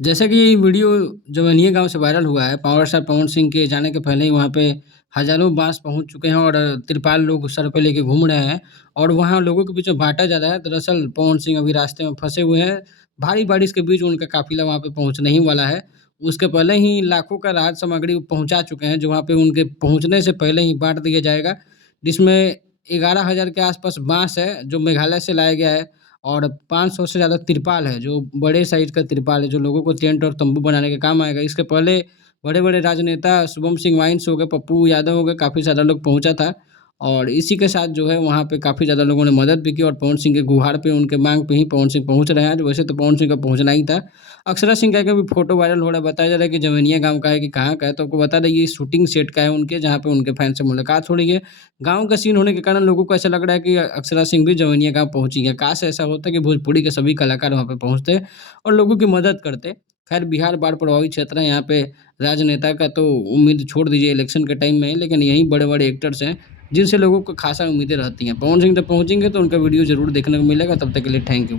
जैसा कि वीडियो जवनिया गाँव से वायरल हुआ है, पावर स्टार पवन सिंह के जाने के पहले ही वहाँ पे हज़ारों बाँस पहुँच चुके हैं और तिरपाल लोग सर पे लेके घूम रहे हैं और वहाँ लोगों के बीच में बाँटा जा रहा है। दरअसल पवन सिंह अभी रास्ते में फँसे हुए हैं। भारी बारिश के बीच उनका काफ़िला वहाँ पे पहुँचने ही वाला है। उसके पहले ही लाखों का राहत सामग्री पहुँचा चुके हैं, जो वहाँ पे उनके पहुँचने से पहले ही बाँट दिया जाएगा। जिसमें 11,000 के आसपास बाँस है, जो मेघालय से लाया गया है। और 500 से ज़्यादा तिरपाल है, जो बड़े साइज़ का तिरपाल है, जो लोगों को टेंट और तम्बू बनाने के काम आएगा। इसके पहले बड़े-बड़े राजनेता शुभम सिंह माइन्स हो गए, पप्पू यादव हो गए, काफ़ी ज़्यादा लोग पहुँचा था और इसी के साथ जो है वहाँ पे काफ़ी ज़्यादा लोगों ने मदद भी की और पवन सिंह के गुहार पे, उनके माँग पे ही पवन सिंह पहुँच रहे हैं आज। वैसे तो पवन सिंह का पहुँचना ही था। अक्षरा सिंह का भी फ़ोटो वायरल हो रहा है, बताया जा रहा है कि जवनिया गाँव का है कि कहाँ का है। तो आपको बता दें ये शूटिंग सेट का है उनके, जहाँ पे उनके फैन से मुलाकात हो रही है। गाँव का सीन होने के कारण लोगों को ऐसा लग रहा है कि अक्षरा सिंह भी जवनिया गाँव पहुँची हैं। काश ऐसा होता कि भोजपुरी के सभी कलाकार वहाँ पे पहुँचते और लोगों की मदद करते। खैर बिहार बाढ़ प्रभावित क्षेत्र है, यहाँ पे राजनेता का तो उम्मीद छोड़ दीजिए इलेक्शन के टाइम में, लेकिन यहीं बड़े-बड़े एक्टर्स हैं, जिनसे लोगों को ख़ासा उम्मीदें रहती हैं। पवन सिंह जब पहुँचेंगे तो उनका वीडियो ज़रूर देखने को मिलेगा। तब तक के लिए थैंक यू।